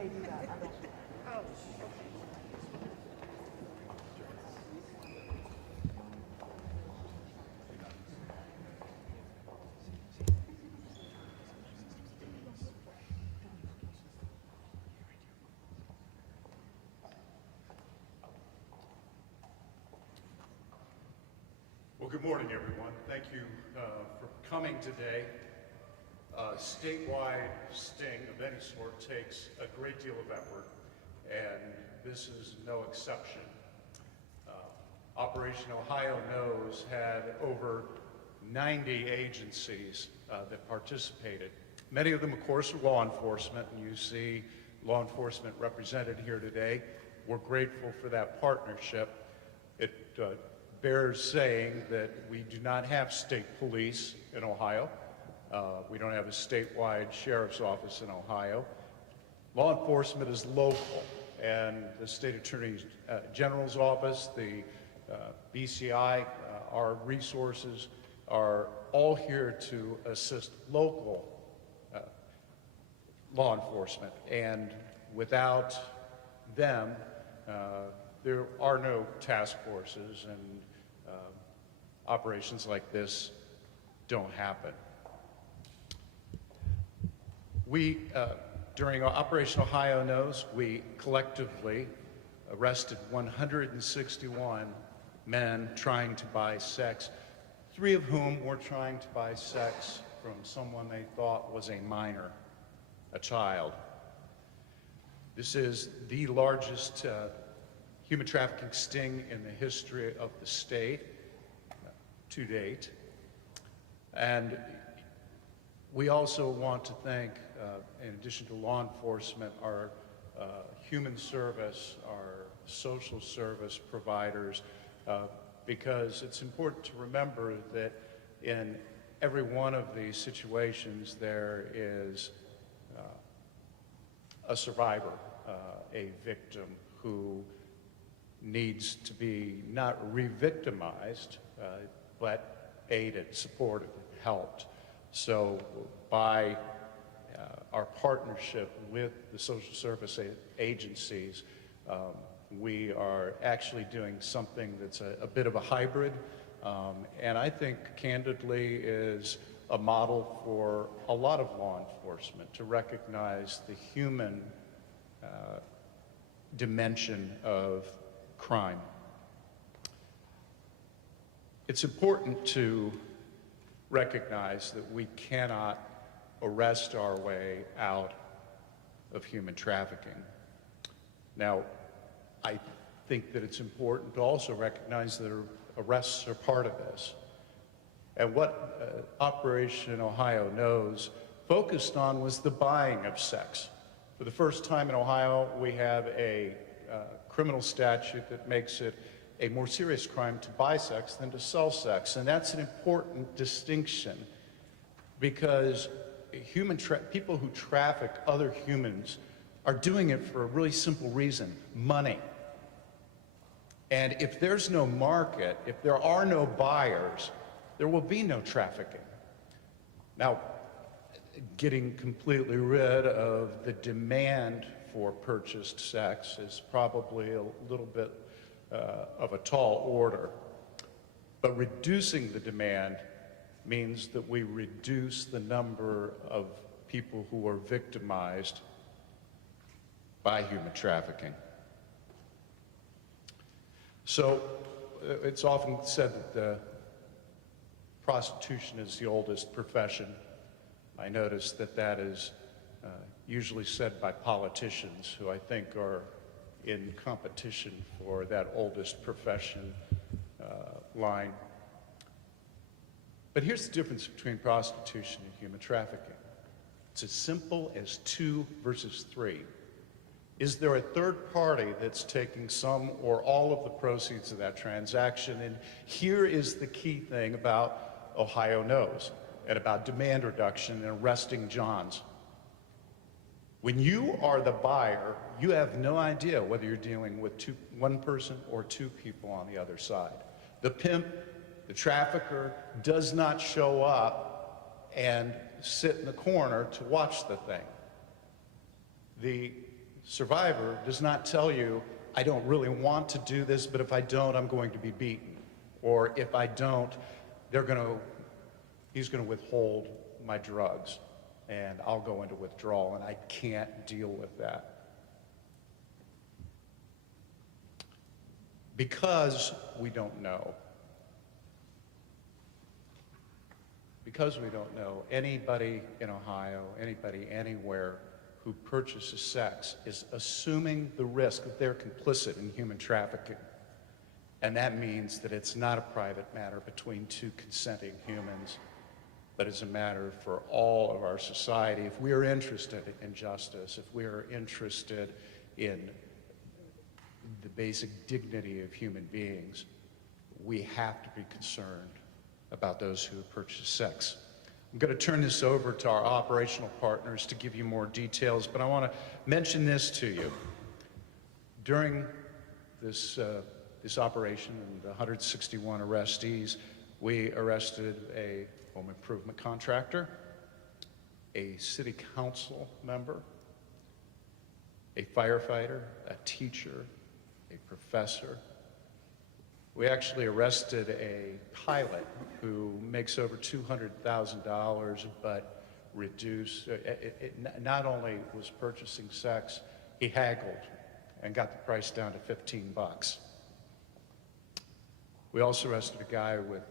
Well, good morning, everyone. Thank you for coming today. Statewide sting of any sort takes a great deal of effort, and this is no exception. Operation Ohio Knows had over 90 agencies that participated. Many of them, of course, are law enforcement, and you see law enforcement represented here today. We're grateful for that partnership. It bears saying that we do not have state police in Ohio. We don't have a statewide sheriff's office in Ohio. Law enforcement is local, and the state attorney general's office, the BCI, our resources are all here to assist local law enforcement, and without them, there are no task forces, and operations like this don't happen. We, during Operation Ohio Knows, we collectively arrested 161 men trying to buy sex, 3 of whom were trying to buy sex from someone they thought was a minor, a child. This is the largest human trafficking sting in the history of the state to date. And we also want to thank, in addition to law enforcement, our human service, our social service providers, because it's important to remember that in every one of these situations there is a survivor, a victim who needs to be not re-victimized, but aided, supported, helped. So by our partnership with the social service agencies, we are actually doing something that's a bit of a hybrid, and I think candidly is a model for a lot of law enforcement to recognize the human dimension of crime. It's important to recognize that we cannot arrest our way out of human trafficking. Now, I think that it's important to also recognize that arrests are part of this. And what Operation Ohio Knows focused on was the buying of sex. For the first time in Ohio, we have a criminal statute that makes it a more serious crime to buy sex than to sell sex. And that's an important distinction, because people who traffic other humans are doing it for a really simple reason: money. And if there's no market, if there are no buyers, there will be no trafficking. Now, getting completely rid of the demand for purchased sex is probably a little bit of a tall order, but reducing the demand means that we reduce the number of people who are victimized by human trafficking. So it's often said that prostitution is the oldest profession. I notice that that is usually said by politicians who I think are in competition for that oldest profession line. But here's the difference between prostitution and human trafficking. It's as simple as 2 versus 3. Is there a third party that's taking some or all of the proceeds of that transaction? And here is the key thing about Ohio Knows and about demand reduction and arresting Johns. When you are the buyer, you have no idea whether you're dealing with one person or 2 people on the other side. The pimp, the trafficker, does not show up and sit in the corner to watch the thing. The survivor does not tell you, I don't really want to do this, but if I don't, I'm going to be beaten. Or if I don't, he's gonna withhold my drugs and I'll go into withdrawal, and I can't deal with that. Because we don't know. Because we don't know, anybody in Ohio, anybody anywhere who purchases sex is assuming the risk that they're complicit in human trafficking. And that means that it's not a private matter between two consenting humans, but it's a matter for all of our society. If we are interested in justice, if we are interested in the basic dignity of human beings, we have to be concerned about those who purchase sex. I'm going to turn this over to our operational partners to give you more details, but I want to mention this to you. During this operation and the 161 arrestees, we arrested a home improvement contractor, a city council member, a firefighter, a teacher, a professor. We actually arrested a pilot who makes over $200,000, but not only was purchasing sex, he haggled and got the price down to 15 bucks. We also arrested a guy with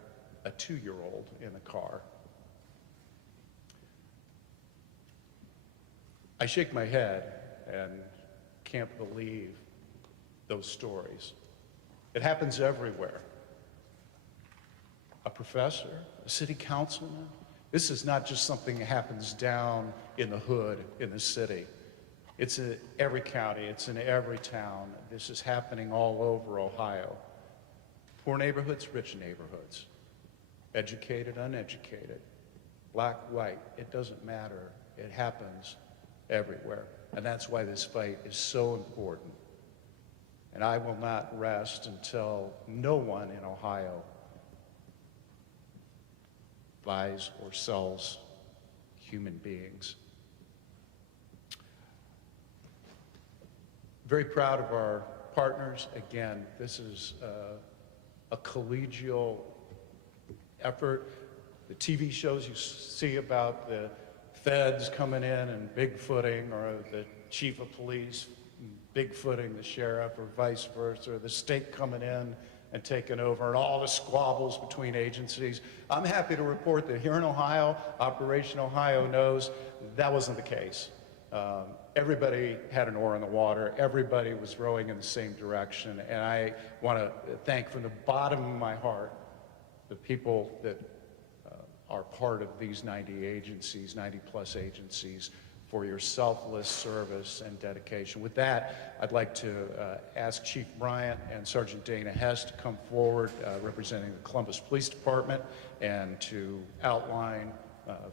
a 2-year-old in the car. I shake my head and can't believe those stories. It happens everywhere. A professor, a city councilman. This is not just something that happens down in the hood in the city. It's in every county, it's in every town. This is happening all over Ohio. Poor neighborhoods, rich neighborhoods. Educated, uneducated. Black, white, it doesn't matter. It happens everywhere. And that's why this fight is so important. And I will not rest until no one in Ohio buys or sells human beings. Very proud of our partners. Again, this is a collegial effort. The TV shows you see about the feds coming in and bigfooting, or the chief of police bigfooting the sheriff, or vice versa, or the state coming in and taking over, and all the squabbles between agencies. I'm happy to report that here in Ohio, Operation Ohio knows that wasn't the case. Everybody had an oar in the water. Everybody was rowing in the same direction. And I want to thank from the bottom of my heart the people that are part of these 90 agencies, 90 plus agencies, for your selfless service and dedication. With that, I'd like to ask Chief Bryant and Sergeant Dana Hess to come forward, representing the Columbus Police Department, and to outline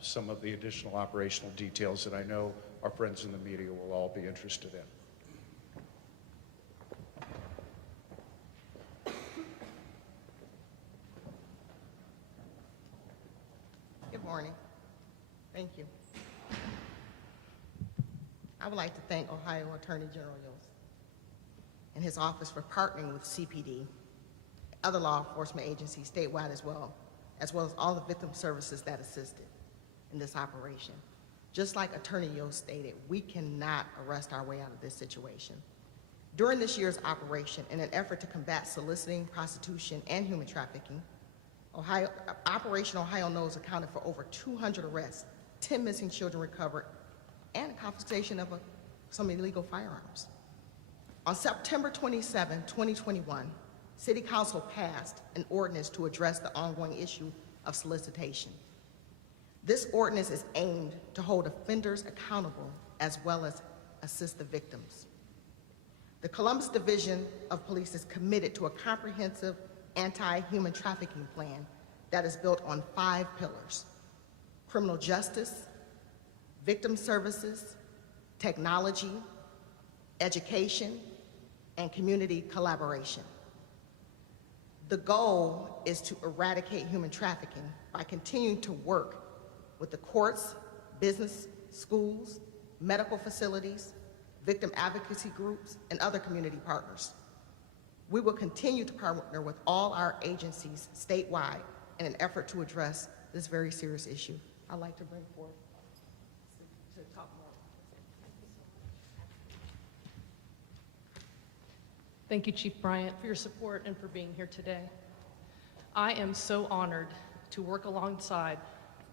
some of the additional operational details that I know our friends in the media will all be interested in. Good morning. Thank you. I would like to thank Ohio Attorney General Yost and his office for partnering with CPD, other law enforcement agencies statewide as well as all the victim services that assisted in this operation. Just like Attorney Yost stated, we cannot arrest our way out of this situation. During this year's operation, in an effort to combat soliciting, prostitution, and human trafficking, Operation Ohio Knows accounted for over 200 arrests, 10 missing children recovered, and confiscation of some illegal firearms. On September 27, 2021, City Council passed an ordinance to address the ongoing issue of solicitation. This ordinance is aimed to hold offenders accountable as well as assist the victims. The Columbus Division of Police is committed to a comprehensive anti-human trafficking plan that is built on 5 pillars: criminal justice, victim services, technology, education, and community collaboration. The goal is to eradicate human trafficking by continuing to work with the courts, business, schools, medical facilities, victim advocacy groups, and other community partners. We will continue to partner with all our agencies statewide in an effort to address this very serious issue. I'd like to bring forth to talk more. Thank you, Chief Bryant, for your support and for being here today. I am so honored to work alongside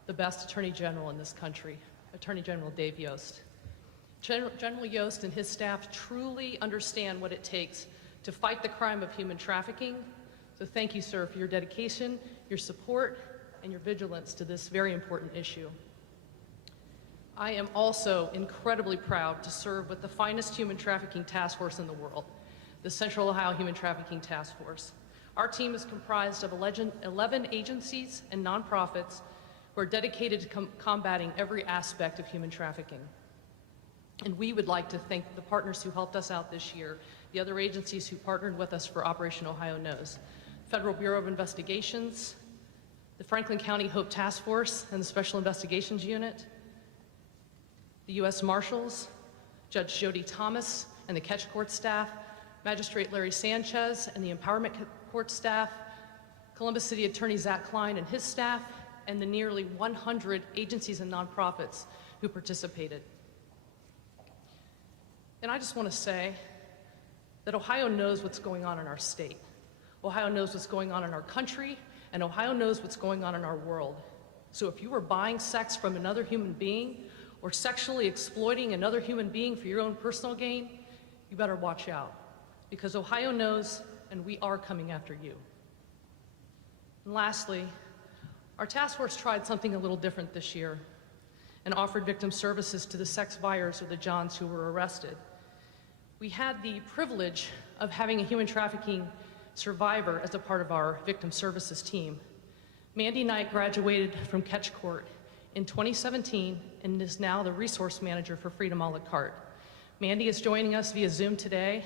the best Attorney General in this country, Attorney General Dave Yost. General Yost and his staff truly understand what it takes to fight the crime of human trafficking. So thank you, sir, for your dedication, your support, and your vigilance to this very important issue. I am also incredibly proud to serve with the finest human trafficking task force in the world, the Central Ohio Human Trafficking Task Force. Our team is comprised of 11 agencies and nonprofits who are dedicated to combating every aspect of human trafficking. And we would like to thank the partners who helped us out this year, the other agencies who partnered with us for Operation Ohio Knows, Federal Bureau of Investigations, the Franklin County Hope Task Force and the Special Investigations Unit, the U.S. Marshals, Judge Jody Thomas and the Catch Court staff, Magistrate Larry Sanchez and the Empowerment Court staff, Columbus City Attorney Zach Klein and his staff, and the nearly 100 agencies and nonprofits who participated. And I just want to say that Ohio knows what's going on in our state. Ohio knows what's going on in our country, and Ohio knows what's going on in our world. So if you are buying sex from another human being or sexually exploiting another human being for your own personal gain, you better watch out, because Ohio knows, and we are coming after you. And lastly, our task force tried something a little different this year and offered victim services to the sex buyers or the Johns who were arrested. We had the privilege of having a human trafficking survivor as a part of our victim services team. Mandy Knight graduated from Catch Court in 2017 and is now the resource manager for Freedom a la carte. Mandy is joining us via Zoom today.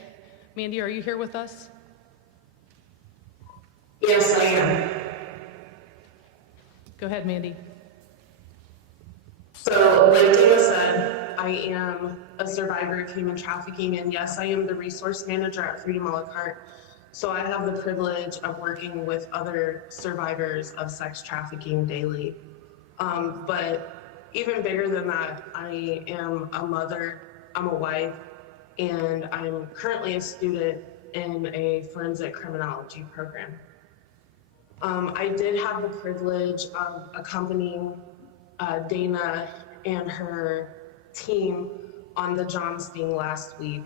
Mandy, are you here with us? Yes, I am. Go ahead, Mandy. So, like Dana said, I am a survivor of human trafficking, and yes, I am the resource manager at Freedom a la carte. So I have the privilege of working with other survivors of sex trafficking daily. But even bigger than that, I am a mother, I'm a wife, and I'm currently a student in a forensic criminology program. I did have the privilege of accompanying Dana and her team on the John sting last week.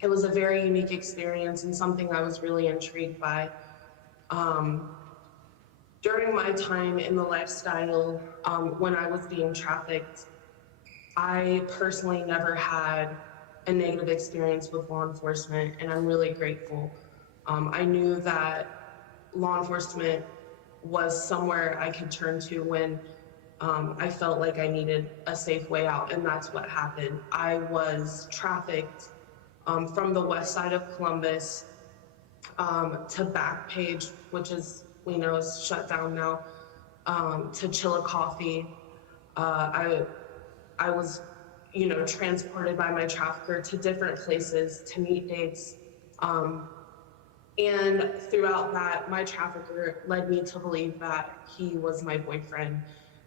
It was a very unique experience and something I was really intrigued by. During my time in the lifestyle, when I was being trafficked, I personally never had a negative experience with law enforcement, and I'm really grateful. I knew that law enforcement was somewhere I could turn to when I felt like I needed a safe way out, and that's what happened. I was trafficked from the west side of Columbus to Backpage, which is, we know is shut down now, to Chillicothe. I was, transported by my trafficker to different places to meet dates. And throughout that, my trafficker led me to believe that he was my boyfriend,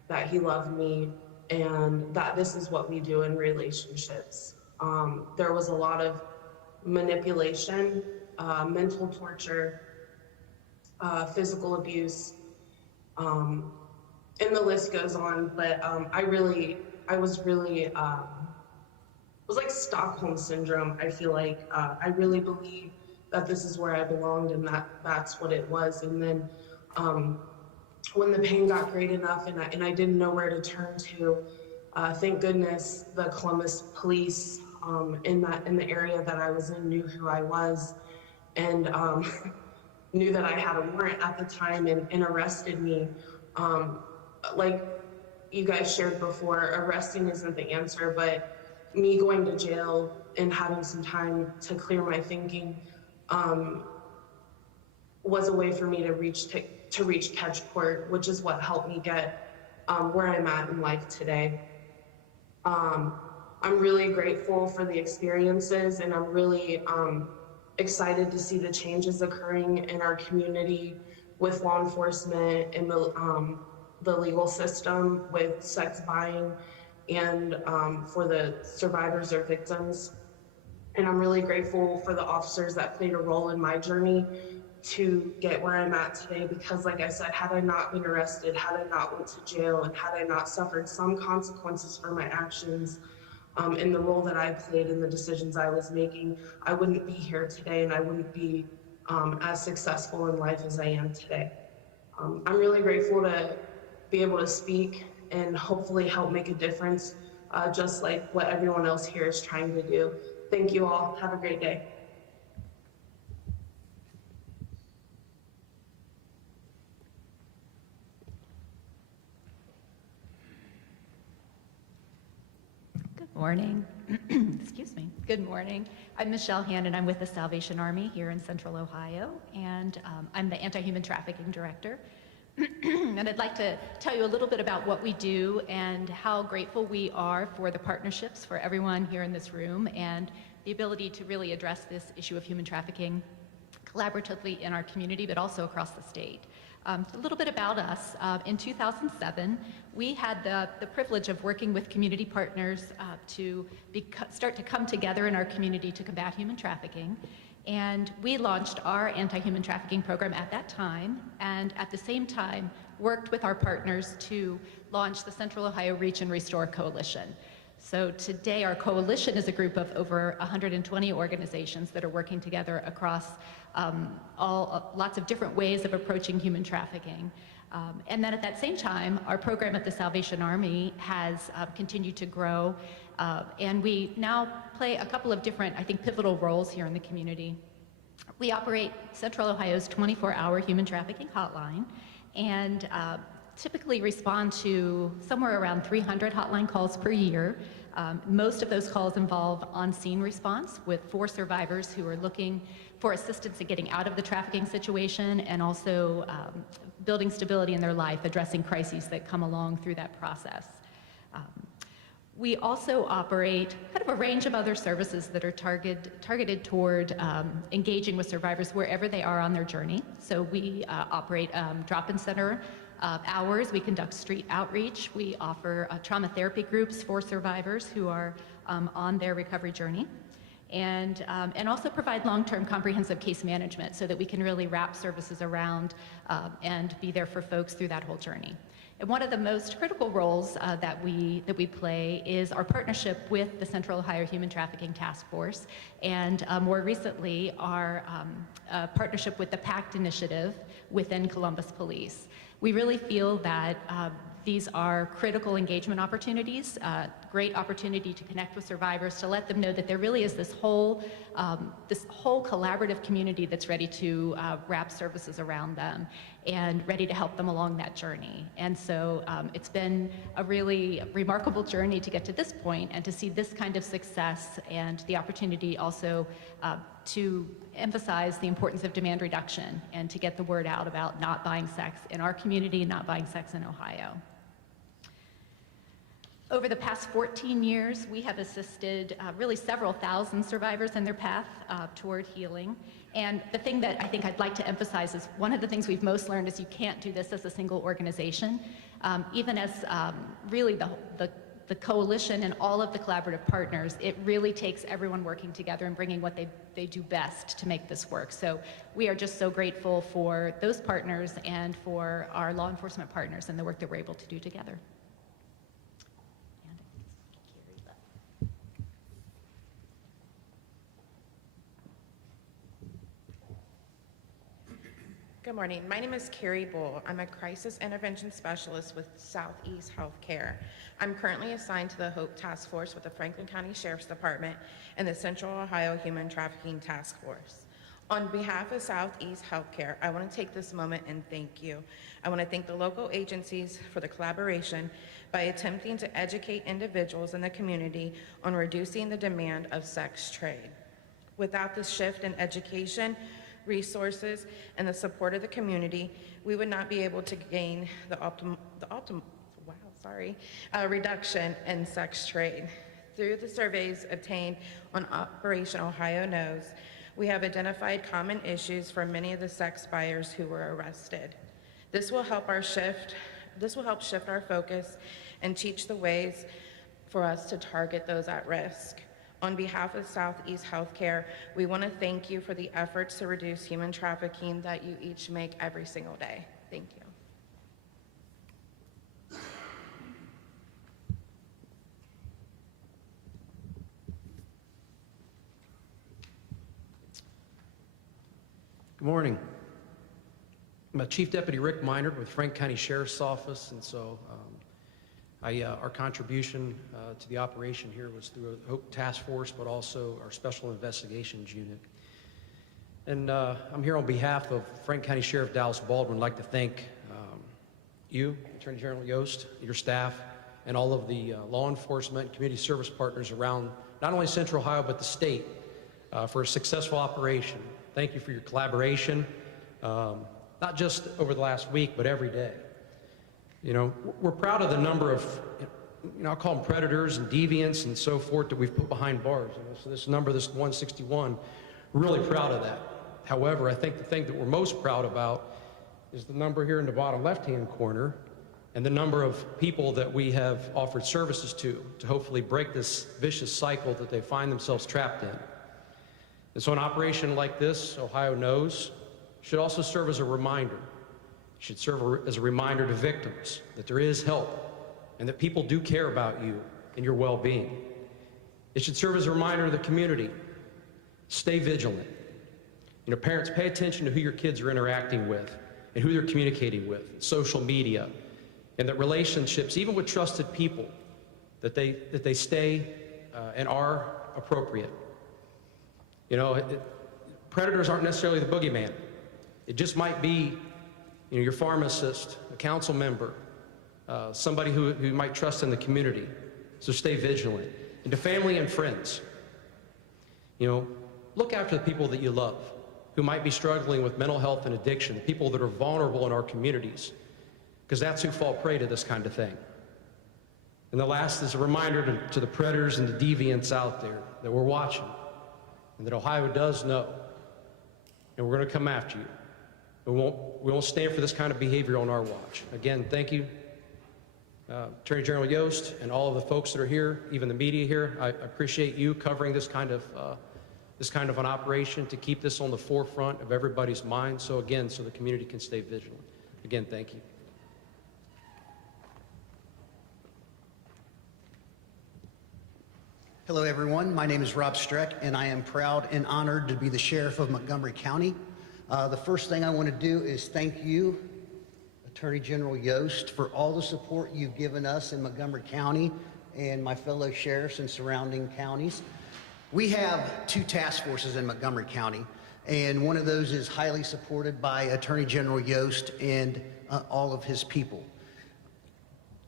that he loved me, and that this is what we do in relationships. There was a lot of manipulation, mental torture, physical abuse, and the list goes on, but I was really, it was like Stockholm syndrome. I feel like I really believed that this is where I belonged, and that's what it was. And then when the pain got great enough and I didn't know where to turn to, thank goodness the Columbus police in the area that I was in knew who I was, and knew that I had a warrant at the time and arrested me. Like you guys shared before, arresting isn't the answer, but me going to jail and having some time to clear my thinking was a way for me to reach Catch Court, which is what helped me get where I'm at in life today. I'm really grateful for the experiences, and I'm really excited to see the changes occurring in our community with law enforcement and the legal system with sex buying and for the survivors or victims. And I'm really grateful for the officers that played a role in my journey to get where I'm at today, because like I said, had I not been arrested, had I not went to jail, and had I not suffered some consequences for my actions in the role that I played in the decisions I was making, I wouldn't be here today, and I wouldn't be as successful in life as I am today. I'm really grateful to be able to speak and hopefully help make a difference, just like what everyone else here is trying to do. Thank you all. Have a great day. Good morning. Excuse me. Good morning. I'm Michelle Hand, and I'm with the Salvation Army here in Central Ohio, and I'm the Anti-Human Trafficking Director. And I'd like to tell you a little bit about what we do and how grateful we are for the partnerships for everyone here in this room and the ability to really address this issue of human trafficking collaboratively in our community, but also across the state. A little bit about us. In 2007, we had the privilege of working with community partners to start to come together in our community to combat human trafficking. And we launched our anti-human trafficking program at that time, and at the same time worked with our partners to launch the Central Ohio Reach and Restore Coalition. So today our coalition is a group of over 120 organizations that are working together across lots of different ways of approaching human trafficking. And then at that same time, our program at the Salvation Army has continued to grow, and we now play a couple of different, I think, pivotal roles here in the community. We operate Central Ohio's 24-hour human trafficking hotline, and typically respond to somewhere around 300 hotline calls per year. Most of those calls involve on-scene response for survivors who are looking for assistance in getting out of the trafficking situation and also building stability in their life, addressing crises that come along through that process. We also operate kind of a range of other services that are targeted toward engaging with survivors wherever they are on their journey. So we operate drop-in center hours. We conduct street outreach. We offer trauma therapy groups for survivors who are on their recovery journey. And also provide long-term comprehensive case management so that we can really wrap services around and be there for folks through that whole journey. And one of the most critical roles that we play is our partnership with the Central Ohio Human Trafficking Task Force, and more recently our partnership with the PACT initiative within Columbus Police. We really feel that these are critical engagement opportunities, great opportunity to connect with survivors, to let them know that there really is this whole collaborative community that's ready to wrap services around them and ready to help them along that journey. And so it's been a really remarkable journey to get to this point and to see this kind of success and the opportunity also to emphasize the importance of demand reduction and to get the word out about not buying sex in our community, not buying sex in Ohio. Over the past 14 years, we have assisted really several thousand survivors in their path toward healing. And the thing that I think I'd like to emphasize is one of the things we've most learned is you can't do this as a single organization. Even as really the coalition and all of the collaborative partners, it really takes everyone working together and bringing what they do best to make this work. So we are just so grateful for those partners and for our law enforcement partners and the work that we're able to do together. Good morning. My name is Carrie Bull. I'm a crisis intervention specialist with Southeast Healthcare. I'm currently assigned to the HOPE Task Force with the Franklin County Sheriff's Department and the Central Ohio Human Trafficking Task Force. On behalf of Southeast Healthcare, I want to take this moment and thank you. I want to thank the local agencies for the collaboration by attempting to educate individuals in the community on reducing the demand of sex trade. Without this shift in education, resources, and the support of the community, we would not be able to gain the reduction in sex trade. Through the surveys obtained on Operation Ohio Knows, we have identified common issues for many of the sex buyers who were arrested. This will help shift our focus and teach the ways for us to target those at risk. On behalf of Southeast Healthcare, we want to thank you for the efforts to reduce human trafficking that you each make every single day. Thank you. Good morning. I'm Chief Deputy Rick Minard with Franklin County Sheriff's Office, and so our contribution to the operation here was through a HOPE task force, but also our Special Investigations Unit. And I'm here on behalf of Franklin County Sheriff Dallas Baldwin. I'd like to thank you, Attorney General Yost, your staff, and all of the law enforcement and community service partners around not only Central Ohio, but the state for a successful operation. Thank you for your collaboration, not just over the last week, but every day. You know, we're proud of the number of, I'll call them predators and deviants and so forth that we've put behind bars. You know, so this number, this 161, we're really proud of that. However, I think the thing that we're most proud about is the number here in the bottom left-hand corner and the number of people that we have offered services to hopefully break this vicious cycle that they find themselves trapped in. And so an operation like this, Ohio Knows, should also serve as a reminder. It should serve as a reminder to victims that there is help and that people do care about you and your well-being. It should serve as a reminder to the community. Stay vigilant. You know, parents, pay attention to who your kids are interacting with and who they're communicating with, social media, and that relationships, even with trusted people, that they stay and are appropriate. You know, predators aren't necessarily the boogeyman. It just might be, you know, your pharmacist, a council member, somebody who you might trust in the community. So stay vigilant. And to family and friends, you know, look after the people that you love, who might be struggling with mental health and addiction, people that are vulnerable in our communities, because that's who fall prey to this kind of thing. And the last is a reminder to the predators and the deviants out there that we're watching, and that Ohio does know, and we're going to come after you. We won't stand for this kind of behavior on our watch. Again, thank you, Attorney General Yost, and all of the folks that are here, even the media here. I appreciate you covering this kind of an operation to keep this on the forefront of everybody's mind. So again, so the community can stay vigilant. Again, thank you. Hello, everyone. My name is Rob Strick, and I am proud and honored to be the Sheriff of Montgomery County. The first thing I want to do is thank you, Attorney General Yost, for all the support you've given us in Montgomery County and my fellow sheriffs in surrounding counties. We have 2 task forces in Montgomery County, and one of those is highly supported by Attorney General Yost and all of his people.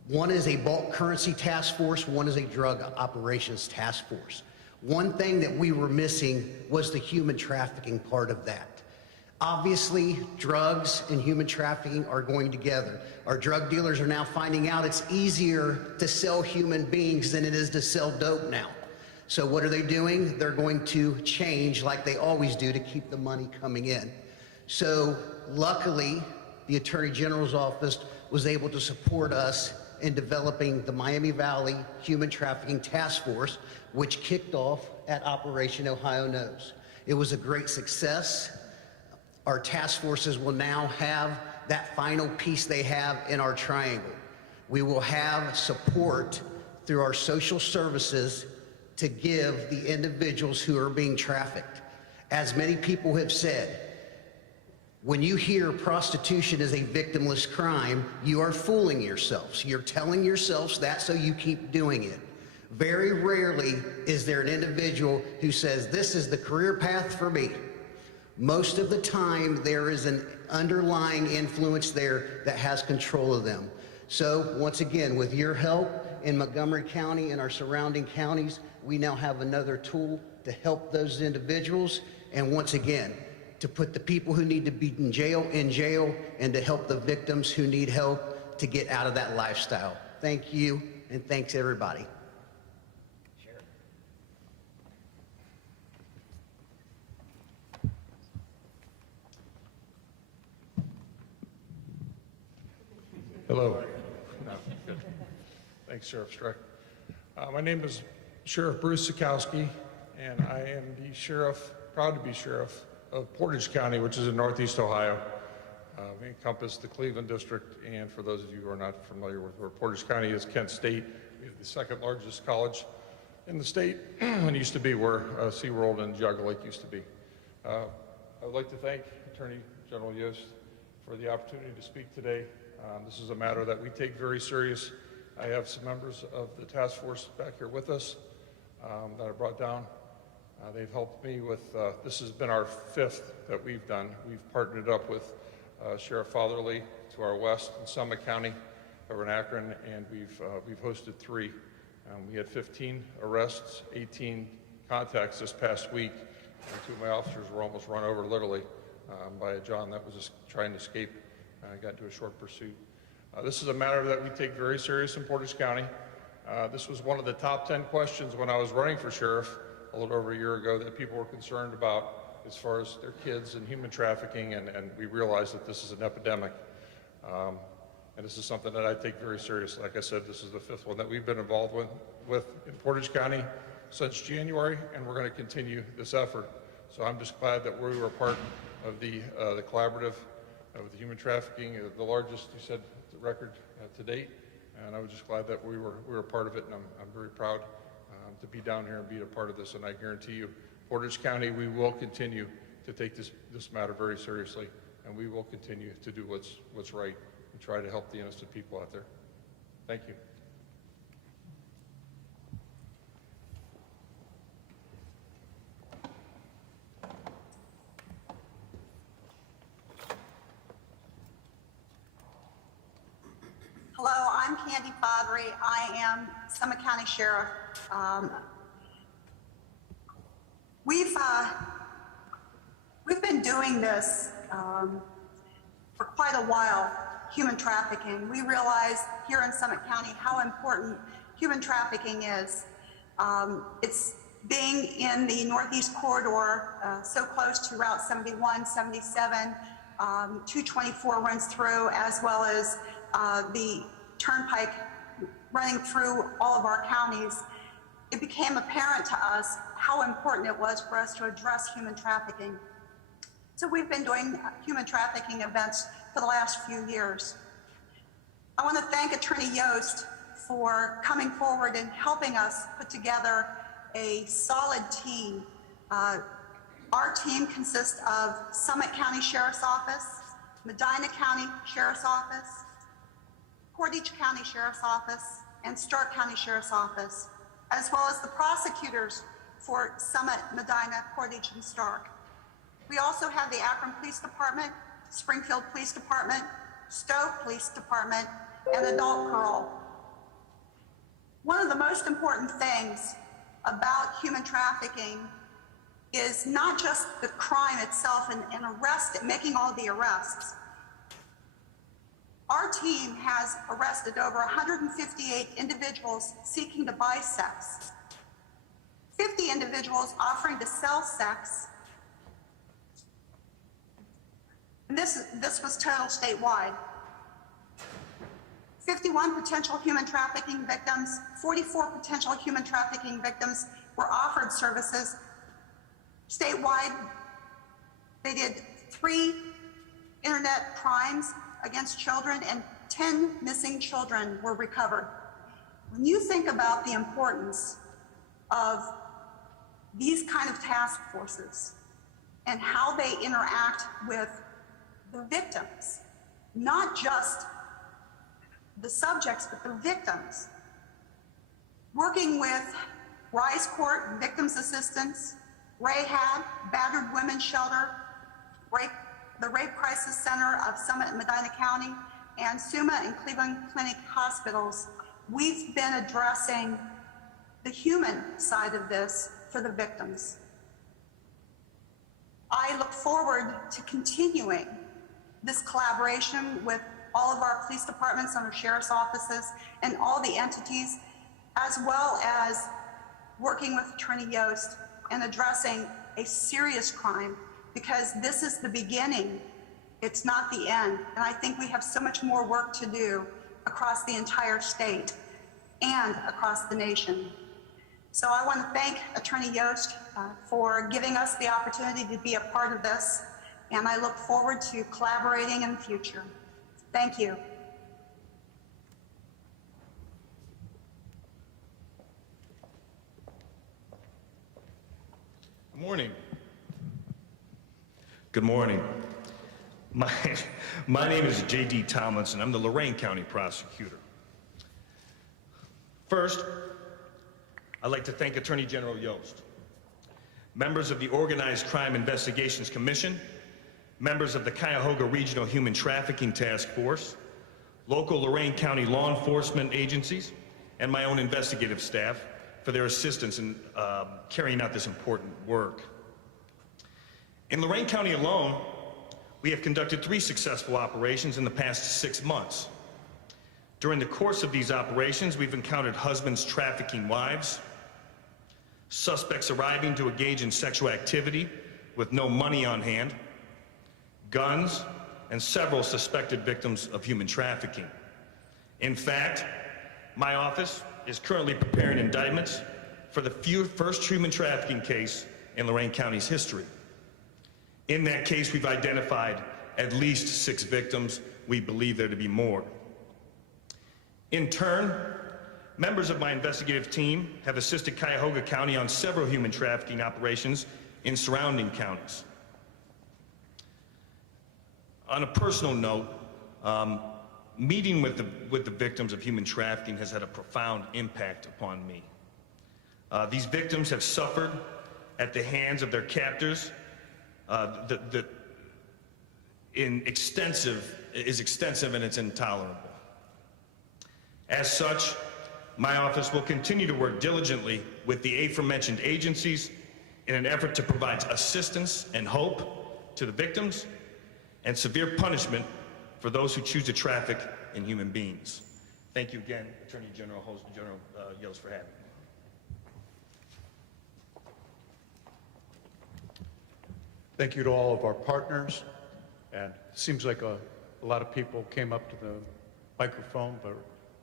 One is a bulk currency task force, one is a drug operations task force. One thing that we were missing was the human trafficking part of that. Obviously, drugs and human trafficking are going together. Our drug dealers are now finding out it's easier to sell human beings than it is to sell dope now. So what are they doing? They're going to change like they always do to keep the money coming in. So luckily, the Attorney General's office was able to support us in developing the Miami Valley Human Trafficking Task Force, which kicked off at Operation Ohio Knows. It was a great success. Our task forces will now have that final piece they have in our triangle. We will have support through our social services to give the individuals who are being trafficked. As many people have said, when you hear prostitution is a victimless crime, you are fooling yourselves. You're telling yourselves that so you keep doing it. Very rarely is there an individual who says, this is the career path for me. Most of the time, there is an underlying influence there that has control of them. So once again, with your help in Montgomery County and our surrounding counties, we now have another tool to help those individuals, and once again, to put the people who need to be in jail, and to help the victims who need help to get out of that lifestyle. Thank you, and thanks everybody. Sheriff. Hello. No, good. Thanks, Sheriff Strick. My name is Sheriff Bruce Sukowski, and I am the sheriff, proud to be sheriff of Portage County, which is in Northeast Ohio. We encompass the Cleveland District, and for those of you who are not familiar with where Portage County is, Kent State. We have the second largest college in the state, and used to be where SeaWorld and Geauga Lake used to be. I would like to thank Attorney General Yost for the opportunity to speak today. This is a matter that we take very serious. I have some members of the task force back here with us that I brought down. They've helped me with, this has been our 5th that we've done. We've partnered up with Sheriff Fathery to our west in Summit County over in Akron, and we've hosted 3. We had 15 arrests, 18 contacts this past week. And 2 of my officers were almost run over literally by a John that was just trying to escape. Got into a short pursuit. This is a matter that we take very serious in Portage County. This was one of the top 10 questions when I was running for sheriff a little over a year ago that people were concerned about as far as their kids and human trafficking, and we realized that this is an epidemic. And this is something that I take very seriously. Like I said, this is the 5th one that we've been involved with in Portage County since January, and we're going to continue this effort. So I'm just glad that we were part of the collaborative of the human trafficking, the largest, you said, record to date. And I was just glad that we were part of it, and I'm very proud to be down here and be a part of this. And I guarantee you, Portage County, we will continue to take this matter very seriously, and we will continue to do what's right and try to help the innocent people out there. Thank you. Hello, I'm Candy Fathery. I am Summit County Sheriff. We've been doing this for quite a while, human trafficking. We realize here in Summit County how important human trafficking is. It's being in the Northeast Corridor, so close to Route 71, 77, 224 runs through, as well as the turnpike running through all of our counties. It became apparent to us how important it was for us to address human trafficking. So we've been doing human trafficking events for the last few years. I want to thank Attorney Yost for coming forward and helping us put together a solid team. Our team consists of Summit County Sheriff's Office, Medina County Sheriff's Office, Portage County Sheriff's Office, and Stark County Sheriff's Office, as well as the prosecutors for Summit, Medina, Portage, and Stark. We also have the Akron Police Department, Springfield Police Department, Stowe Police Department, and Adult Parole. One of the most important things about human trafficking is not just the crime itself and making all the arrests. Our team has arrested over 158 individuals seeking to buy sex, 50 individuals offering to sell sex, and this was total statewide. 51 potential human trafficking victims, 44 potential human trafficking victims were offered services. Statewide, they did 3 internet crimes against children, and 10 missing children were recovered. When you think about the importance of these kind of task forces and how they interact with the victims, not just the subjects, but the victims, working with Rise Court, Victims Assistance, Rahab, Battered Women's Shelter, the Rape Crisis Center of Summit and Medina County, and SUMA and Cleveland Clinic Hospitals, we've been addressing the human side of this for the victims. I look forward to continuing this collaboration with all of our police departments and our sheriff's offices and all the entities, as well as working with Attorney Yost and addressing a serious crime, because this is the beginning. It's not the end. And I think we have so much more work to do across the entire state and across the nation. So I want to thank Attorney Yost for giving us the opportunity to be a part of this, and I look forward to collaborating in the future. Thank you. Good morning. Good morning. My name is J.D. Tomlinson. I'm the Lorain County prosecutor. First, I'd like to thank Attorney General Yost, members of the Organized Crime Investigations Commission, members of the Cuyahoga Regional Human Trafficking Task Force, local Lorain County law enforcement agencies, and my own investigative staff for their assistance in carrying out this important work. In Lorain County alone, we have conducted 3 successful operations in the past 6 months. During the course of these operations, we've encountered husbands trafficking wives, suspects arriving to engage in sexual activity with no money on hand, guns, and several suspected victims of human trafficking. In fact, my office is currently preparing indictments for the first human trafficking case in Lorain County's history. In that case, we've identified at least 6 victims. We believe there to be more. In turn, members of my investigative team have assisted Cuyahoga County on several human trafficking operations in surrounding counties. On a personal note, meeting with the victims of human trafficking has had a profound impact upon me. These victims have suffered at the hands of their captors is extensive and it's intolerable. As such, my office will continue to work diligently with the aforementioned agencies in an effort to provide assistance and hope to the victims and severe punishment for those who choose to traffic in human beings. Thank you again, Attorney General Yost, for having me. Thank you to all of our partners. And it seems like a lot of people came up to the microphone, but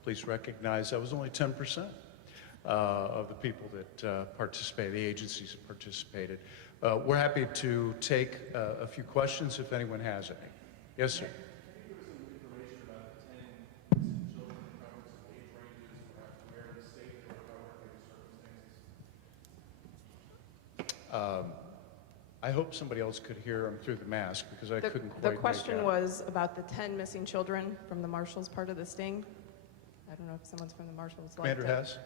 please recognize that was only 10% of the people that participated, the agencies that participated. We're happy to take a few questions if anyone has any. Yes, sir. I hope somebody else could hear them through the mask because I couldn't quite The make question out. was about the 10 missing children from the Marshals part of the sting. I don't know if someone's from the Marshals. Commander Hess,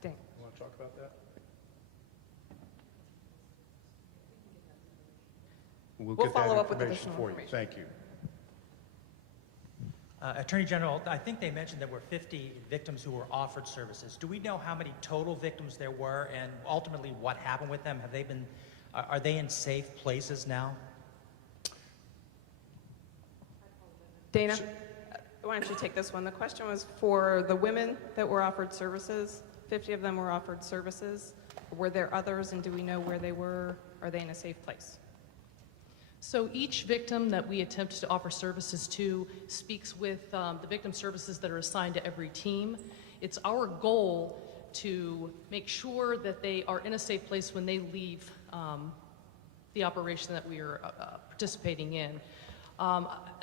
Dang. you want to talk about that? We'll get that follow up with information additional for you. information. Thank you. Attorney General, I think they mentioned there were 50 victims who were offered services. Do we know how many total victims there were and ultimately what happened with them? Are they in safe places now? Dana, why don't you take this one? The question was for the women that were offered services. 50 of them were offered services. Were there others, and do we know where they were? Are they in a safe place? So each victim that we attempt to offer services to speaks with the victim services that are assigned to every team. It's our goal to make sure that they are in a safe place when they leave the operation that we are participating in.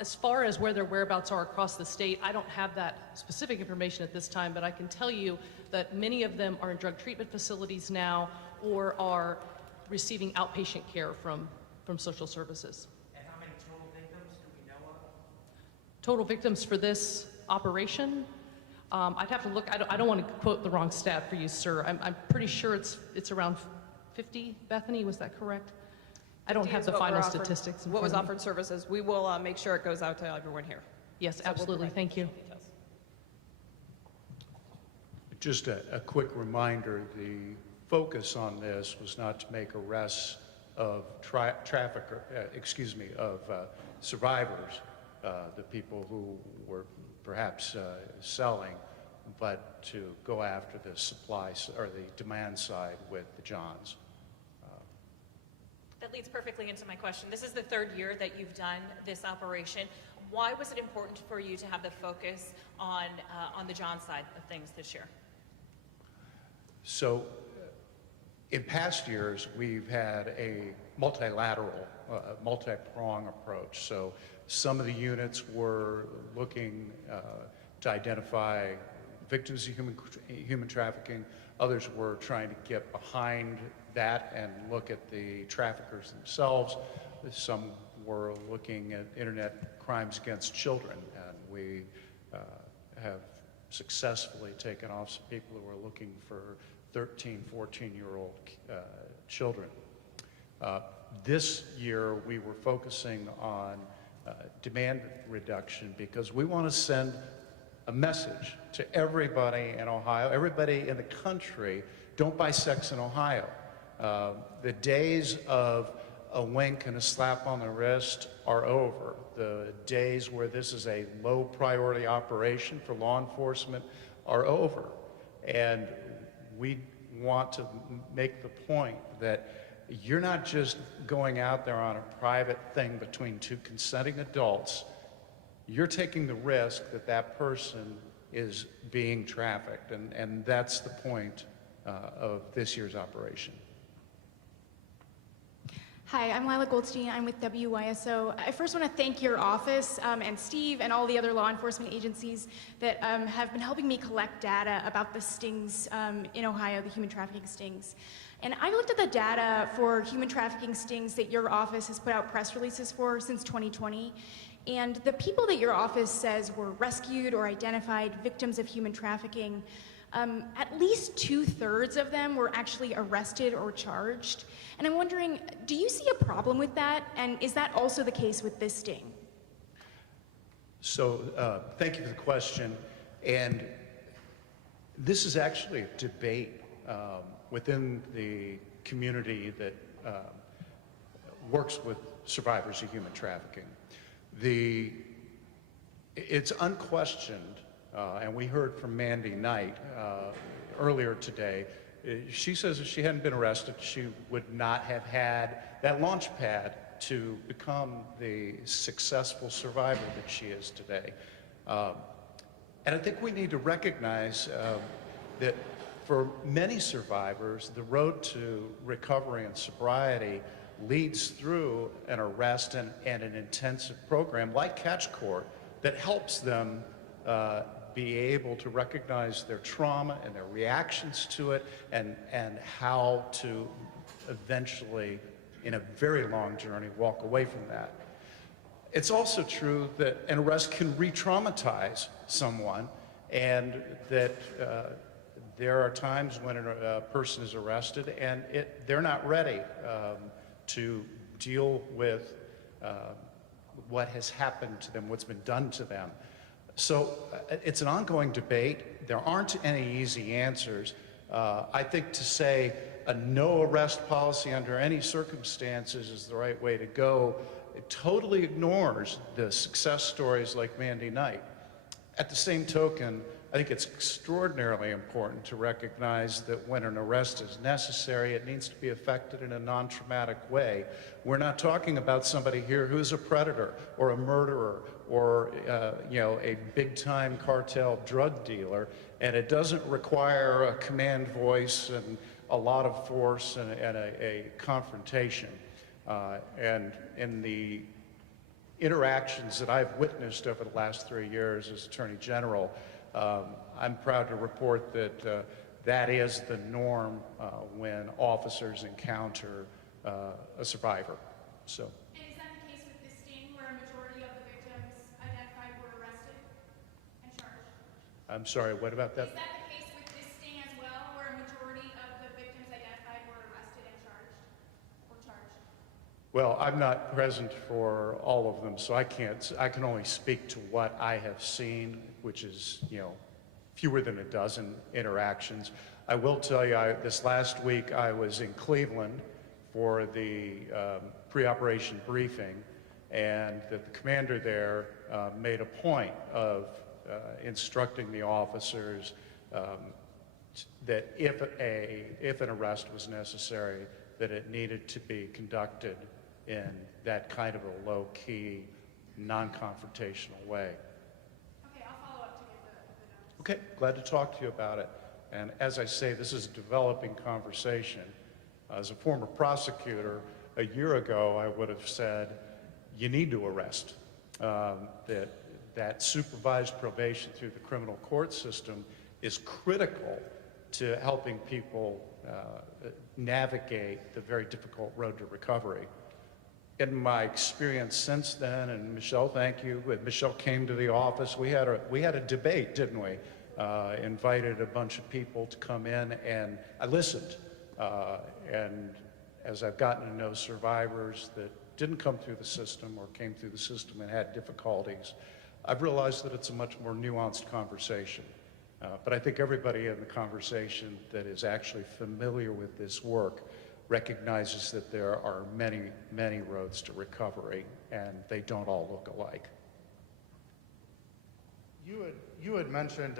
As far as where their whereabouts are across the state, I don't have that specific information at this time, but I can tell you that many of them are in drug treatment facilities now or are receiving outpatient care from social services. And how many total victims do we know of? Total victims for this operation? I'd have to look. I don't want to quote the wrong stat for you, sir. I'm pretty sure it's around 50, Bethany, was that correct? I don't have the final statistics. What was offered services? We will make sure it goes out to everyone here. Yes, absolutely. Thank you. Just a quick reminder, the focus on this was not to make arrests of survivors, the people who were perhaps selling, but to go after the supply or the demand side with the Johns. That leads perfectly into my question. This is the 3rd year that you've done this operation. why was it important for you to have the focus on the John side of things this year? So in past years, we've had a multilateral, multi-prong approach. So some of the units were looking to identify victims of human trafficking. Others were trying to get behind that and look at the traffickers themselves. Some were looking at internet crimes against children, and we have successfully taken off some people who are looking for 13, 14-year-old children. This year, we were focusing on demand reduction because we want to send a message to everybody in Ohio, everybody in the country: don't buy sex in Ohio. The days of a wink and a slap on the wrist are over. The days where this is a low priority operation for law enforcement are over. And we want to make the point that you're not just going out there on a private thing between two consenting adults. You're taking the risk that that person is being trafficked, and that's the point of this year's operation. Hi, I'm Lila Goldstein. I'm with WYSO. I first want to thank your office and Steve and all the other law enforcement agencies that have been helping me collect data about the stings in Ohio, the human trafficking stings. And I've looked at the data for human trafficking stings that your office has put out press releases for since 2020. And the people that your office says were rescued or identified victims of human trafficking, at least 2/3 of them were actually arrested or charged. And I'm wondering, do you see a problem with that? And is that also the case with this sting? So thank you for the question. And this is actually a debate within the community that works with survivors of human trafficking. It's unquestioned, and we heard from Mandy Knight earlier today. She says if she hadn't been arrested, she would not have had that launch pad to become the successful survivor that she is today. And I think we need to recognize that for many survivors, the road to recovery and sobriety leads through an arrest and an intensive program like Catch Court that helps them be able to recognize their trauma and their reactions to it, and how to eventually, in a very long journey, walk away from that. It's also true that an arrest can re-traumatize someone, and that there are times when a person is arrested and they're not ready to deal with what has happened to them, what's been done to them. So it's an ongoing debate. There aren't any easy answers. I think to say a no arrest policy under any circumstances is the right way to go. It totally ignores the success stories like Mandy Knight. At the same token, I think it's extraordinarily important to recognize that when an arrest is necessary, it needs to be effected in a non-traumatic way. We're not talking about somebody here who's a predator or a murderer or a big-time cartel drug dealer, and it doesn't require a command voice and a lot of force and a confrontation. And in the interactions that I've witnessed over the last 3 years as Attorney General, I'm proud to report that that is the norm when officers encounter a survivor. So. And is that the case with this sting, where a majority of the victims identified were arrested and charged? I'm sorry, what about that? Is that the case with this sting as well, where a majority of the victims identified were arrested and charged? Well, I'm not present for all of them, so I can only speak to what I have seen, which is, fewer than a dozen interactions. I will tell you, this last week I was in Cleveland for the pre-operation briefing, and the commander there made a point of instructing the officers that if an arrest was necessary, that it needed to be conducted in that kind of a low-key, non-confrontational way. Okay, I'll follow up to get the Okay, glad to talk to you about it. And as I say, this is a developing conversation. As a former prosecutor, a year ago, I would have said, you need to arrest. That supervised probation through the criminal court system is critical to helping people navigate the very difficult road to recovery. In my experience since then, and Michelle, thank you. When Michelle came to the office, we had a debate, didn't we? Invited a bunch of people to come in, and I listened. And as I've gotten to know survivors that didn't come through the system or came through the system and had difficulties, I've realized that it's a much more nuanced conversation. But I think everybody in the conversation that is actually familiar with this work recognizes that there are many, many roads to recovery, and they don't all look alike. You had mentioned,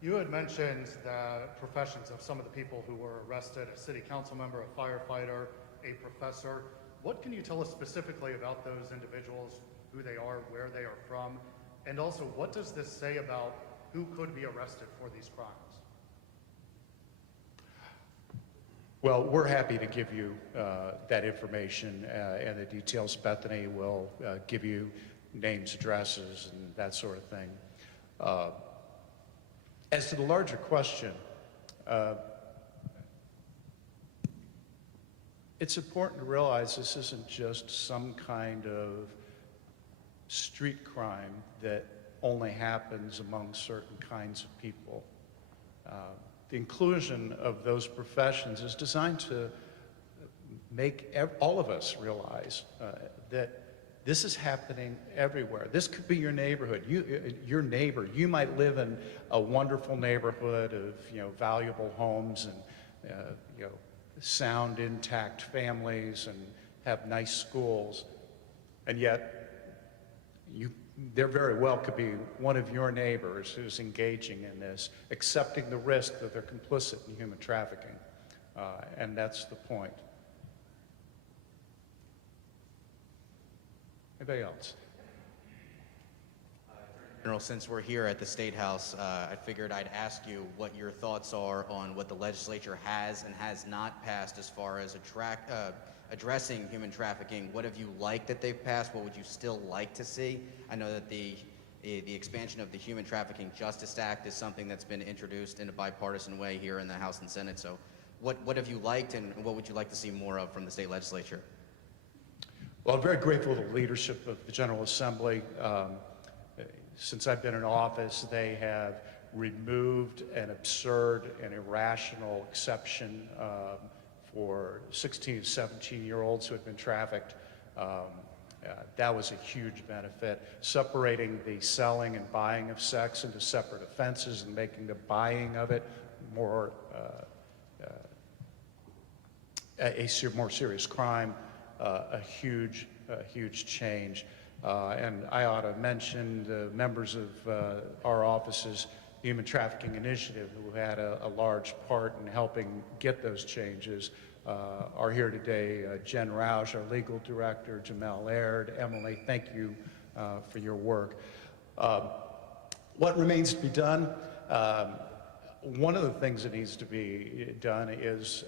you had mentioned the professions of some of the people who were arrested: a city council member, a firefighter, a professor. What can you tell us specifically about those individuals, who they are, where they are from, and also what does this say about who could be arrested for these crimes? Well, we're happy to give you that information and the details. Bethany will give you names, addresses, and that sort of thing. As to the larger question, it's important to realize this isn't just some kind of street crime that only happens among certain kinds of people. The inclusion of those professions is designed to make all of us realize that this is happening everywhere. This could be your neighborhood. Your neighbor. You might live in a wonderful neighborhood of valuable homes and sound, intact families and have nice schools, and yet there very well could be one of your neighbors who's engaging in this, accepting the risk that they're complicit in human trafficking, and that's the point. Anybody else? General, since we're here at the State House, I figured I'd ask you what your thoughts are on what the legislature has and has not passed as far as addressing human trafficking. What have you liked that they've passed? What would you still like to see? I know that the expansion of the Human Trafficking Justice Act is something that's been introduced in a bipartisan way here in the House and Senate. So what have you liked, and what would you like to see more of from the state legislature? Well, I'm very grateful to the leadership of the General Assembly. Since I've been in office, they have removed an absurd and irrational exception for 16 to 17-year-olds who had been trafficked. That was a huge benefit. Separating the selling and buying of sex into separate offenses and making the buying of it more a more serious crime, a huge change. And I ought to mention the members of our office's Human Trafficking Initiative, who had a large part in helping get those changes, are here today. Jen Roush, our legal director, Jamel Aird, Emily, thank you for your work. What remains to be done? One of the things that needs to be done is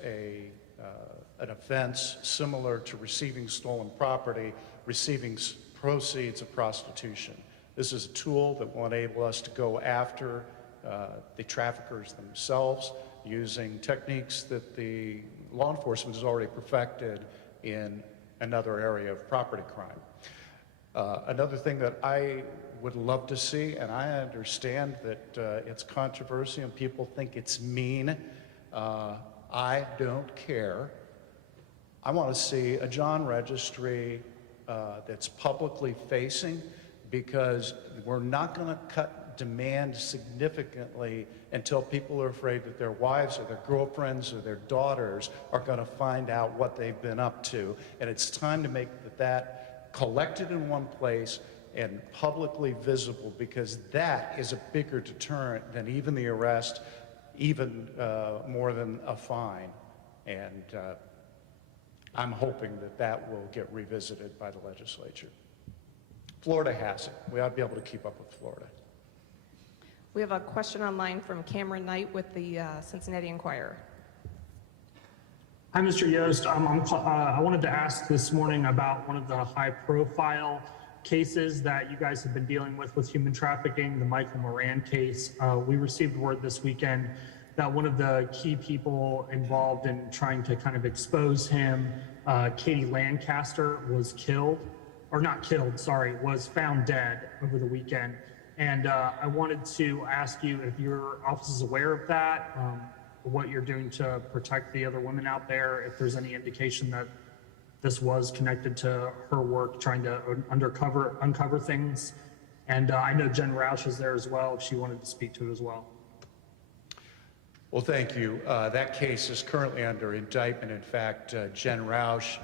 an offense similar to receiving stolen property, receiving proceeds of prostitution. This is a tool that will enable us to go after the traffickers themselves using techniques that the law enforcement has already perfected in another area of property crime. Another thing that I would love to see, and I understand that it's controversy and people think it's mean, I don't care. I want to see a John registry that's publicly facing, because we're not going to cut demand significantly until people are afraid that their wives or their girlfriends or their daughters are going to find out what they've been up to. And it's time to make that collected in one place and publicly visible, because that is a bigger deterrent than even the arrest, even more than a fine. And I'm hoping that that will get revisited by the legislature. Florida has it. We ought to be able to keep up with Florida. We have a question online from Cameron Knight with the Cincinnati Enquirer. Hi, Mr. Yost. I wanted to ask this morning about one of the high-profile cases that you guys have been dealing with human trafficking, the Michael Moran case. We received word this weekend that one of the key people involved in trying to kind of expose him, Katie Lancaster, was killed, or not killed, sorry, was found dead over the weekend. And I wanted to ask you if your office is aware of that, what you're doing to protect the other women out there, if there's any indication that this was connected to her work trying to uncover things. And I know Jen Roush is there as well, if she wanted to speak to it as well. Well, thank you. That case is currently under indictment. In fact, Jen Roush,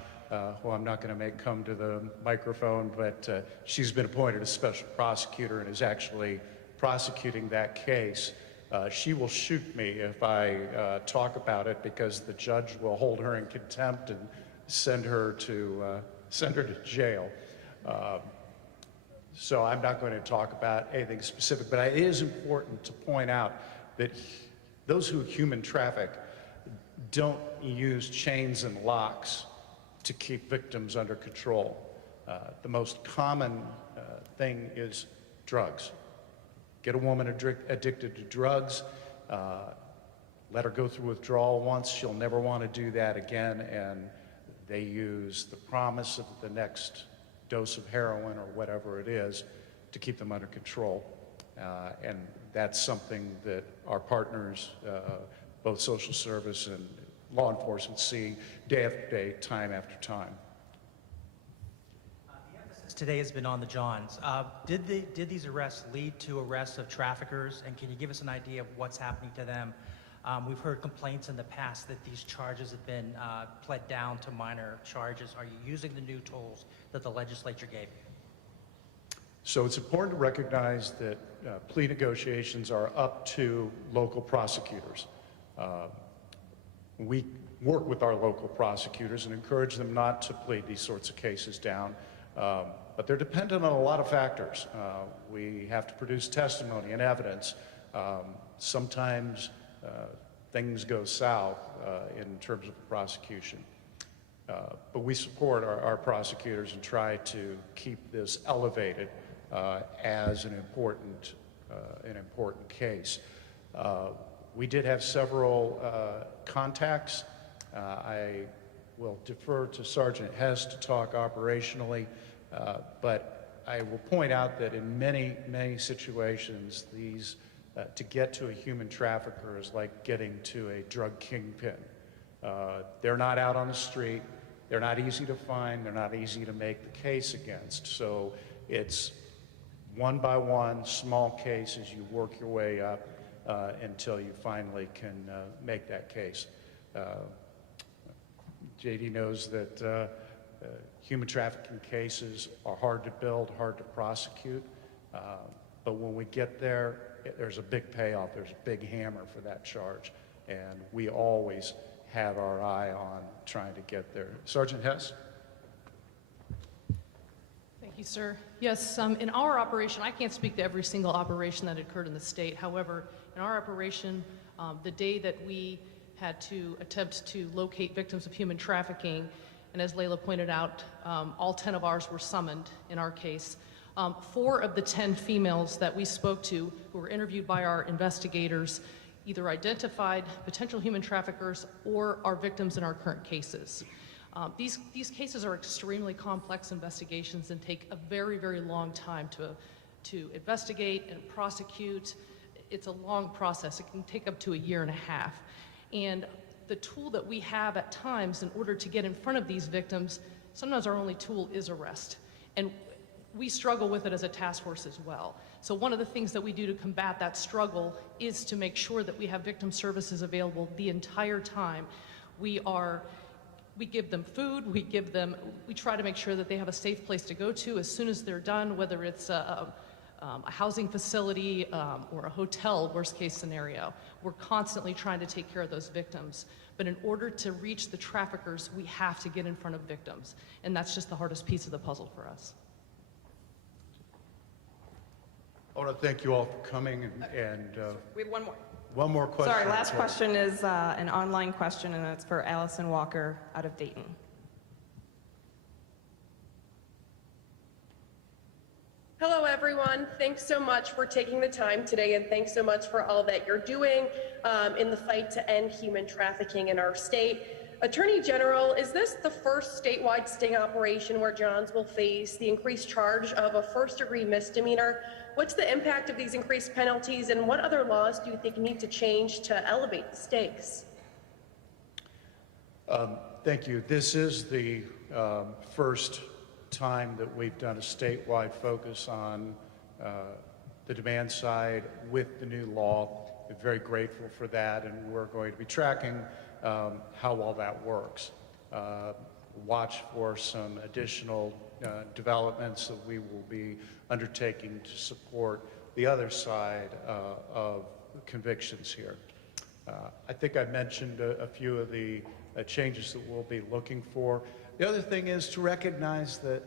who I'm not going to make come to the microphone, but she's been appointed as special prosecutor and is actually prosecuting that case. She will shoot me if I talk about it, because the judge will hold her in contempt and send her to jail. So I'm not going to talk about anything specific, but it is important to point out that those who human traffic don't use chains and locks to keep victims under control. The most common thing is drugs. Get a woman addicted to drugs, let her go through withdrawal once, she'll never want to do that again, and they use the promise of the next dose of heroin or whatever it is to keep them under control. And that's something that our partners, both social service and law enforcement, see day after day, time after time. Today has been on the Johns. Did these arrests lead to arrests of traffickers, and can you give us an idea of what's happening to them? We've heard complaints in the past that these charges have been pled down to minor charges. Are you using the new tools that the legislature gave you? So it's important to recognize that plea negotiations are up to local prosecutors. We work with our local prosecutors and encourage them not to plead these sorts of cases down. But they're dependent on a lot of factors. We have to produce testimony and evidence. Sometimes things go south in terms of the prosecution. But we support our prosecutors and try to keep this elevated as an important case. We did have several contacts. I will defer to Sergeant Hess to talk operationally, but I will point out that in many situations, these to get to a human trafficker is like getting to a drug kingpin. They're not out on the street, they're not easy to find, they're not easy to make the case against. So it's one by one, small cases, you work your way up until you finally can make that case. JD knows that human trafficking cases are hard to build, hard to prosecute, but when we get there, there's a big payoff, there's a big hammer for that charge, and we always have our eye on trying to get there. Sergeant Hess? Thank you, sir. Yes, in our operation, I can't speak to every single operation that occurred in the state. However, in our operation, the day that we had to attempt to locate victims of human trafficking, and as Layla pointed out, all 10 of ours were summoned in our case. 4 of the 10 females that we spoke to, who were interviewed by our investigators, either identified potential human traffickers or are victims in our current cases. These cases are extremely complex investigations and take a very, very long time to investigate and prosecute. It's a long process. It can take up to 1.5 years. And the tool that we have at times in order to get in front of these victims, sometimes our only tool is arrest. And we struggle with it as a task force as well. So one of the things that we do to combat that struggle is to make sure that we have victim services available the entire time. We give them food, we try to make sure that they have a safe place to go to as soon as they're done, whether it's a housing facility or a hotel, worst case scenario. We're constantly trying to take care of those victims. But in order to reach the traffickers, we have to get in front of victims. And that's just the hardest piece of the puzzle for us. I want to thank you all for coming and We have one more. one more question. Sorry, last question is an online question, and it's for Allison Walker out of Dayton. Hello, everyone. Thanks so much for taking the time today, and thanks so much for all that you're doing in the fight to end human trafficking in our state. Attorney General, is this the first statewide sting operation where Johns will face the increased charge of a first-degree misdemeanor? What's the impact of these increased penalties, and what other laws do you think need to change to elevate the stakes? Thank you. This is the first time that we've done a statewide focus on the demand side with the new law. We're very grateful for that, and we're going to be tracking how all that works. Watch for some additional developments that we will be undertaking to support the other side of convictions here. I think I mentioned a few of the changes that we'll be looking for. The other thing is to recognize that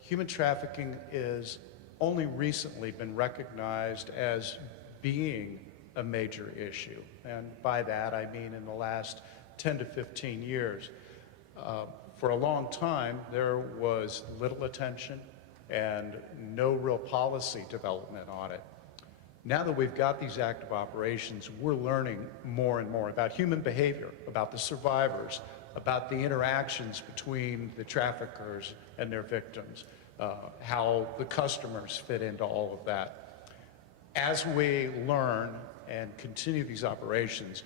human trafficking is only recently been recognized as being a major issue. And by that, I mean in the last 10 to 15 years. For a long time, there was little attention and no real policy development on it. Now that we've got these active operations, we're learning more and more about human behavior, about the survivors, about the interactions between the traffickers and their victims, how the customers fit into all of that. As we learn and continue these operations,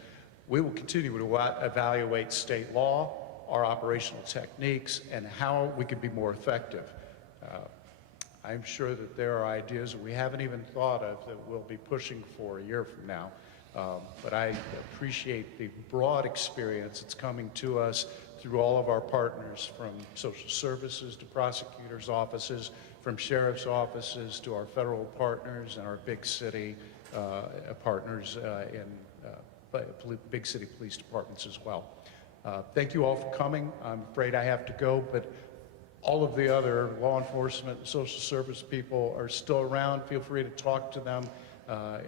we will continue to evaluate state law, our operational techniques, and how we can be more effective. I'm sure that there are ideas that we haven't even thought of that we'll be pushing for a year from now. But I appreciate the broad experience that's coming to us through all of our partners, from social services to prosecutors' offices, from sheriff's offices to our federal partners and our big city partners in big city police departments as well. Thank you all for coming. I'm afraid I have to go, but all of the other law enforcement and social service people are still around. Feel free to talk to them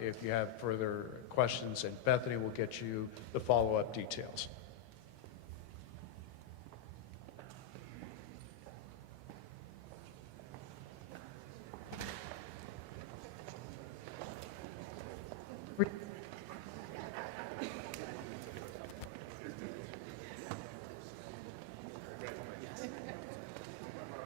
if you have further questions, and Bethany will get you the follow-up details.